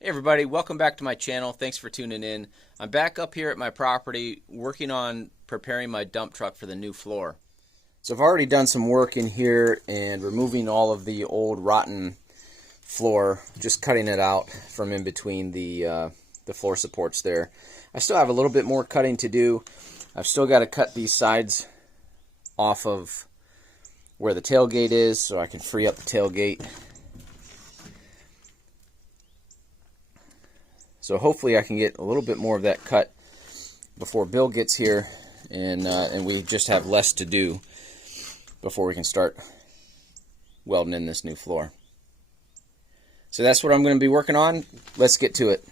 Hey everybody, welcome back to my channel. Thanks for tuning in. I'm back up here at my property working on preparing my dump truck for the new floor. So I've already done some work in here and removing all of the old rotten floor, just cutting it out from in between the floor supports there. I still have a little bit more cutting to do. I've still got to cut these sides off of where the tailgate is so I can free up the tailgate. So hopefully I can get a little bit more of that cut before Bill gets here, and we just have less to do before we can start welding in this new floor. So that's what I'm going to be working on. Let's get to it.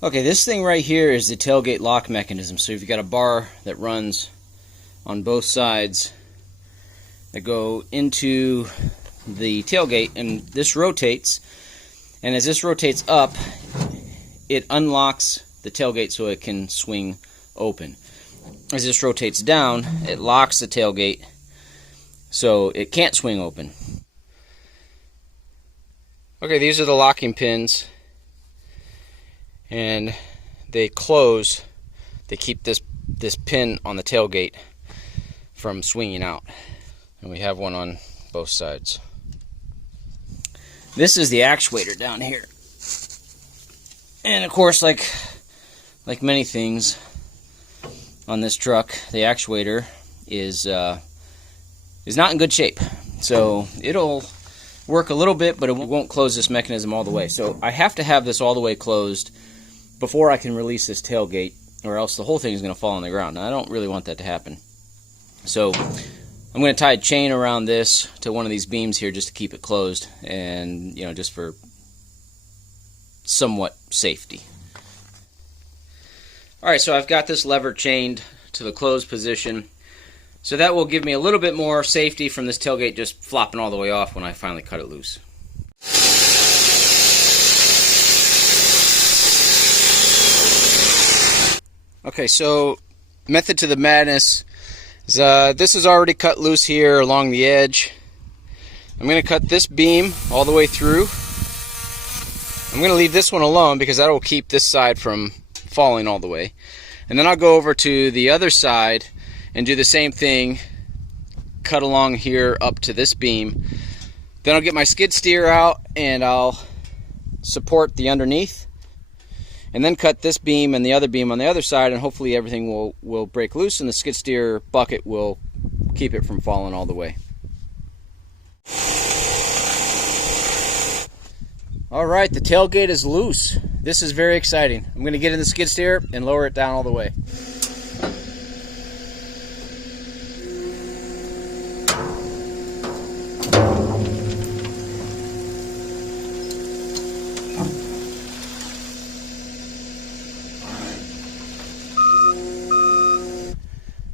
Okay, this thing right here is the tailgate lock mechanism. So you've got a bar that runs on both sides that go into the tailgate, and this rotates, and as this rotates up, it unlocks the tailgate so it can swing open. As this rotates down, it locks the tailgate so it can't swing open. Okay, these are the locking pins, and they close. They keep this pin on the tailgate from swinging out, and we have one on both sides. This is the actuator down here, and of course, like many things on this truck, the actuator is not in good shape. So it'll work a little bit, but it won't close this mechanism all the way. So I have to have this all the way closed before I can release this tailgate, or else the whole thing is going to fall on the ground. Now, I don't really want that to happen. So I'm going to tie a chain around this to one of these beams here just to keep it closed, and just for somewhat safety. Alright, so I've got this lever chained to the closed position, so that will give me a little bit more safety from this tailgate just flopping all the way off when I finally cut it loose. Okay, so method to the madness is this is already cut loose here along the edge. I'm going to cut this beam all the way through. I'm going to leave this one alone because that will keep this side from falling all the way. And then I'll go over to the other side and do the same thing, cut along here up to this beam. Then I'll get my skid steer out and I'll support the underneath, and then cut this beam and the other beam on the other side, and hopefully everything will break loose and the skid steer bucket will keep it from falling all the way. Alright, the tailgate is loose. This is very exciting. I'm going to get in the skid steer and lower it down all the way.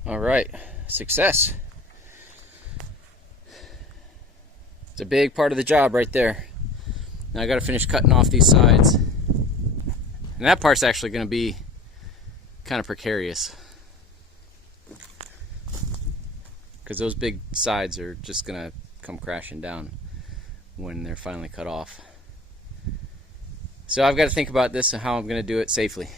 Alright, success. It's a big part of the job right there. Now I got to finish cutting off these sides. And that part's actually going to be kind of precarious, because those big sides are just going to come crashing down when they're finally cut off. So I've got to think about this and how I'm going to do it safely.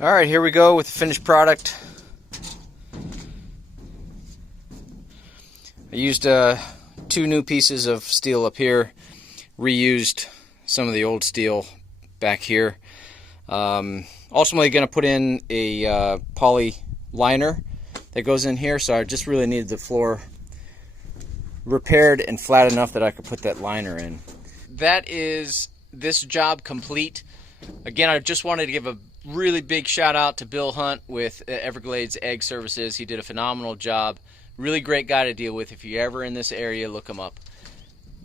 Alright, here we go with the finished product. I used 2 new pieces of steel up here, reused some of the old steel back here. Ultimately going to put in a poly liner that goes in here, so I just really needed the floor repaired and flat enough that I could put that liner in. That is this job complete. Again, I just wanted to give a really big shout out to Bill Hunt with Everglades Egg Services. He did a phenomenal job. Really great guy to deal with. If you're ever in this area, look him up.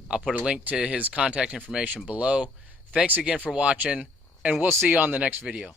I'll put a link to his contact information below. Thanks again for watching, and we'll see you on the next video.